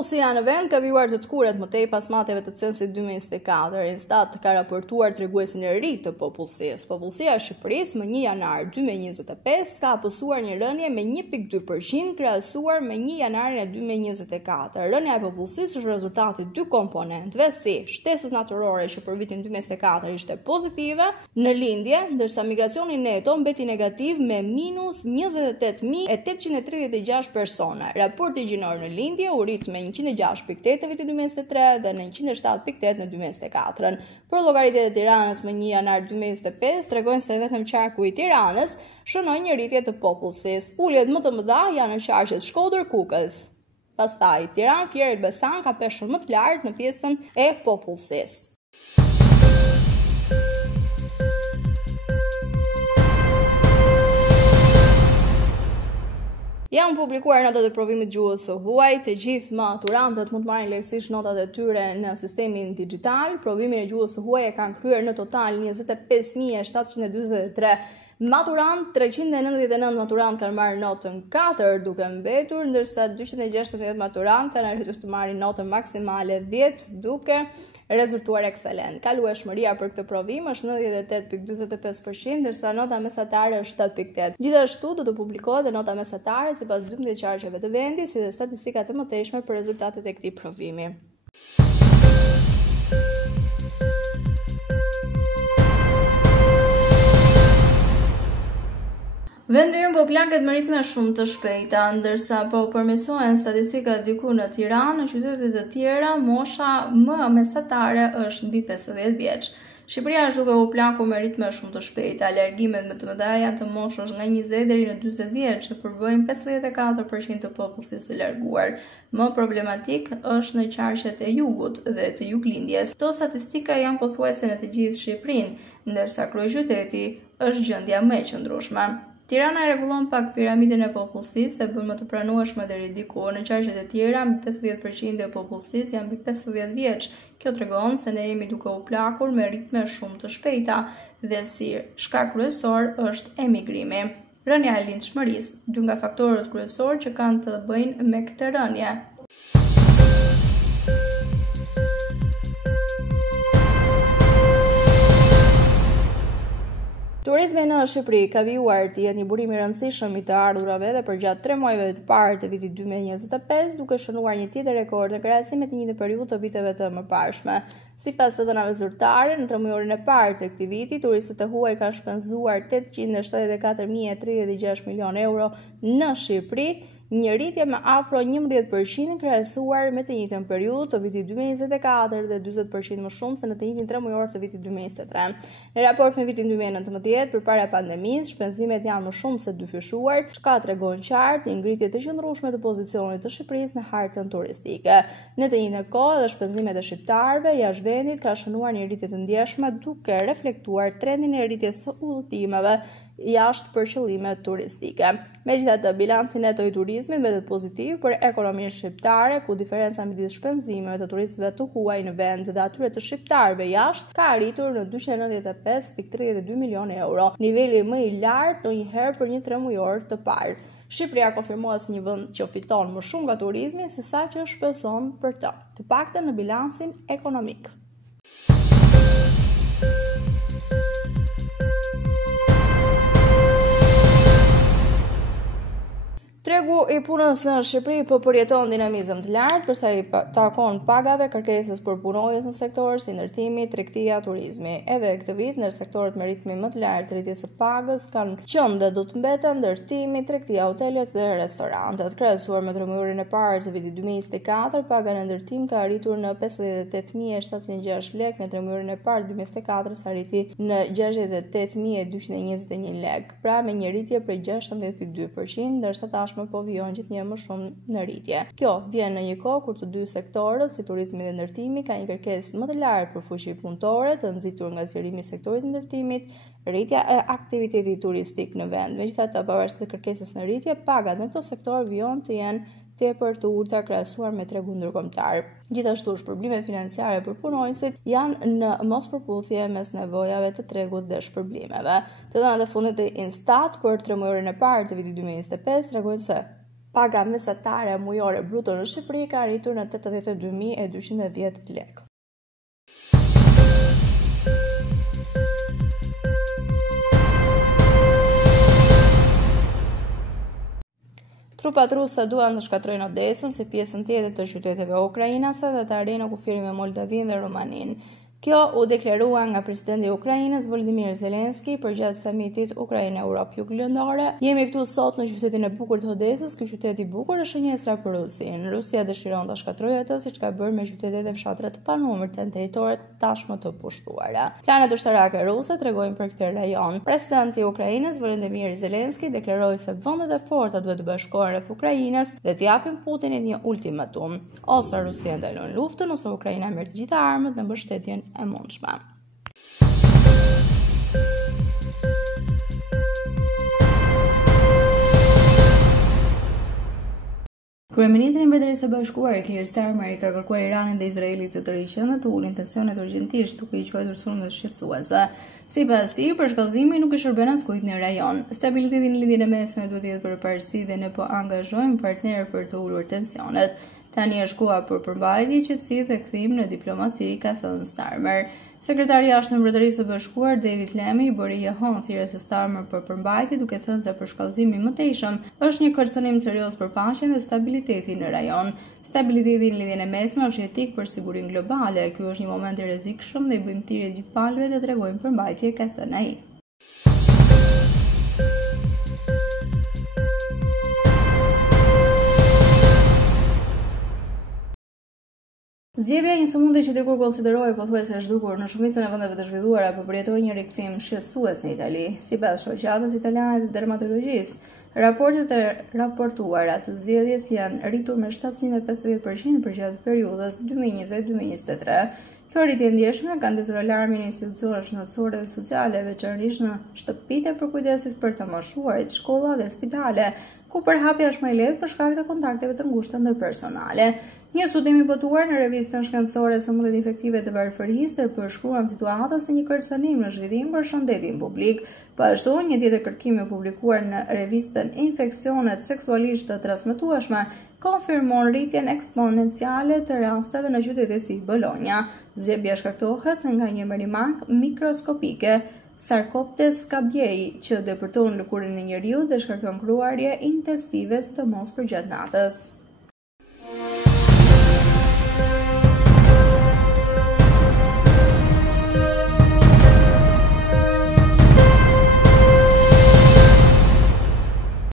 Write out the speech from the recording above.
Popullsia në vend ka vijuar të kuret më tej pas matjeve të censit 2024. Instat ka raportuar treguesin e ri të popullsisë. Popullsia e Shqipërisë më 1 janar 2025 ka apësuar një rënje me 1.2% krahasuar me 1 janarin e 2024. Rënja e popullsisë është rezultati dy komponentëve, si shtesës natyrore që për vitin 2024 ishte pozitive në lindje, ndërsa migracioni neto mbeti negativ me minus 28.836 persona. Raporti gjinor në lindje u rrit me 106.8 në vitin 2023 dhe në 107.8 në 2024. Për llogaritetet e Tiranës më 1 janar 2025 tregojnë se vetëm qarku i Tiranës shënoi një rritje të popullsisë. Uljet më të mëdha janë në qarqet Shkodër-Kukës. Pastaj Tiranë, Fier Elbasan ka peshën më të lartë në pjesën e popullsisë. Janë publikuar notat e provimit gjuhës së huaj, të gjithë maturantët mund të marrin lehtësisht notat e tyre në sistemin digjital. Provimin e gjuhës së huaj e kanë kryer në total 25.743 maturant, 399 maturant kanë marrë notën 4 duke mbetur, ndërsa 216 maturant kanë arritur të marrin notën maksimale 10 duke rezultuar ekselent. Kalueshmëria për këtë provim është 98.45%, ndërsa nota mesatare është 7.8. Gjithashtu do të publikohet dhe nota mesatare sipas 12 qarqeve të vendit, si dhe statistikat e mëtejshme për rezultatet e këtij provimi. Vendi ynë po plaket me ritme shumë të shpejta, ndërsa po përmirësohen statistikat diku në Tiranë, në qytete të tjera, mosha më mesatare është mbi 50 vjeç. Shqipëria është duke u plakur me ritme shumë të shpejta. Largimet më të mëdha janë të moshës nga 20 deri në 40 vjeç, që përbëjnë 54% të popullsisë së larguar. Më problematik është në qarqet e jugut dhe të juglindjes. Këto statistika janë pothuajse në të gjithë Shqipërinë, ndërsa kryeqyteti është gjendja më e qëndrueshme. Tirana e rregullon pak piramidën e popullsisë, e bën më të pranueshme deri diku. Në qarqet e tjera, mbi 50% e popullsisë janë mbi 50 vjeç. Kjo tregon se ne jemi duke u plakur me ritme shumë të shpejta dhe si shkak kryesor është emigrimi. Rënja e lindshmërisë, dy nga faktorët kryesorë që kanë të bëjnë me këtë rënje. Turizmi në Shqipëri ka vijuar të jetë një burim i rëndësishëm i të ardhurave dhe përgjatë 3 muajve të parë të vitit 2025, duke shënuar një tjetër rekord në krahasim me të njëjtën periudhë të viteve të mëparshme. Sipas të dhënave zyrtare, në 3 mujorin e parë të këtij viti, turistët e huaj kanë shpenzuar 874.036 milion euro në Shqipëri, një rritje me afro 11% krahasuar me të njëjtën periudhë të vitit 2024 dhe 40% më shumë se në të njëjtin 3 mujor të vitit 2023. Në raport me vitin 2019, përpara pandemisë, shpenzimet janë më shumë se dyfishuar, çka tregon qartë një ngritje të qëndrueshme të pozicionit të Shqipërisë në hartën turistike. Në të njëjtën kohë, edhe shpenzimet e shqiptarëve jashtë vendit ka shënuar një rritje të ndjeshme duke reflektuar trendin e rritjes së udhëtimeve jashtë për qëllime turistike. Megjithatë, bilanci neto i turizmit mbetet pozitiv për ekonominë shqiptare, ku diferenca midis shpenzimeve të turistëve të huaj në vend dhe atyre të shqiptarëve jashtë ka arritur në 295.32 milion euro, niveli më i lartë ndonjëherë për një 3 mujor të parë. Shqipëria konfirmohet si një vend që fiton më shumë nga turizmi se sa që shpenson për të paktën në bilancin ekonomik. Tregu i punës në Shqipëri po përjeton dinamizëm të lartë përsa i takon pagave, kërkesës për punonjës në sektor si ndërtimi, tregtia, turizmi. Edhe këtë vit, ndër sektorët me ritmin më të lartë të rritjes së pagës kanë qenë dhe do të mbeten ndërtimi, tregtia, hotelet dhe restorantet. Krahasuar me 3 mujorin e parë të vitit 2024, paga në ndërtim ka arritur në 58.706 lekë, në 3 mujorin e parë 2024 sa arriti në 68.221 lekë, pra me një rritje prej 16.2%, ndërsa tashmë po vijon gjithnjë më shumë në rritje. Kjo vjen në një kohë kur të dy sektorët, si turizmi dhe ndërtimi, ka një kërkesë më të lartë për fuqi punëtore, të nxitur nga zgjerimi i sektorit të ndërtimit, rritja e aktivitetit turistik në vend. Megjithatë, pavarësisht të kërkesës në rritje, pagat në këtë sektor vijon të jenë tepër të ulta krahasuar me tregun ndërkombëtar. Gjithashtu, shpërblimet financiare për punonjësit janë në mospërputhje mes nevojave të tregut dhe shpërblimeve. Të dhënat e fundit të Instat për 3 mujorin e parë të vitit 2025 tregojnë se Paga mesatare mujore bruto në Shqipëri ka arritur në 82.210 lekë. Trupat ruse duan të shkatrojnë Odesën si pjesën tjetër të qyteteve ukrainase dhe të arrijnë kufirin me Moldavinë dhe Rumaninë. Kjo u deklarua nga presidenti i Ukrainës Volodymyr Zelensky përgjatë samitit Ukrainë-Europë Juglëndore. Jemi këtu sot në qytetin e bukur të Odesës. Ky qytet i bukur është shënjestra për Rusinë. Rusia dëshiron ta shkatrojë atë siç ka bërë me qytetet e fshatra të panumërta në territore tashmë të pushtuara. Planet ushtarake ruse tregojnë për këtë rajon. Presidenti i Ukrainës Volodymyr Zelensky deklaroi se vendet e forta duhet të bashkohen rreth Ukrainës dhe të japin Putinit një ultimatum: ose Rusia ndalon luftën ose Ukraina merr të gjitha armët në mbështetjen e mundshme. Kryeministri i Mbretërisë së Bashkuar Keir Starmer ka kërkuar Iranin dhe Izraelit të tërhiqen dhe të ulin tensionet urgjentisht, duke i quajtur sulmet shqetësuese. Sipas tij, përshkallëzimi nuk i shërben askujt në rajon. Stabiliteti në lidhjen e mesme duhet të jetë përparësi dhe ne po angazhojmë partnerë për të ulur tensionet. Tani është koha për përmbajtje, qetësi dhe kthim në diplomaci, ka thënë Starmer. Sekretari i jashtëm i Mbretërisë së Bashkuar David Lammy bëri jehon thirrjes së Starmer për përmbajtje, duke thënë se përshkallëzimi i mëtejshëm është një kërcënim serioz për paqen dhe stabilitetin në rajon. Stabiliteti në lidhjen e mesme është jetik për sigurinë globale. Ky është një moment i rrezikshëm dhe i bëjmë thirrje gjithë palëve të tregojnë përmbajtje, ka thënë ai. Zgjedhja një sëmundje që dikur konsiderohej pothuajse zhdukur në shumicën e vendeve të zhvilluara po përjetoi një rikthim shqetësues në Itali. Sipas shoqatës italiane të dermatologjisë, raportet e raportuara të zgjedhjes janë rritur me 750% përgjatë periudhës 2020-2023. Kjo rritje e ndjeshme ka ndetur alarmin e institucioneve shëndetësore dhe sociale, veçanërisht në shtëpitë e përkujdesis për të moshuarit, shkolla dhe spitale, ku përhapja është më e lehtë për shkak të kontakteve të ngushta ndërpersonale. Një studim i botuar në revistën shkencore Sëmundjet infektive të varfërisë përshkruan situatën si një kërcënim në zhvillim për shëndetin publik. Po ashtu, një tjetër kërkim i publikuar në revistën Infeksionet seksualisht të transmetueshme konfirmon rritjen eksponenciale të rasteve në qytetet si Bologna. Zgjedhja shkaktohet nga një merimak mikroskopike, Sarcoptes scabiei, që depërton lëkurën e njeriut dhe shkakton kruarje intensive sidomos përgjatë natës.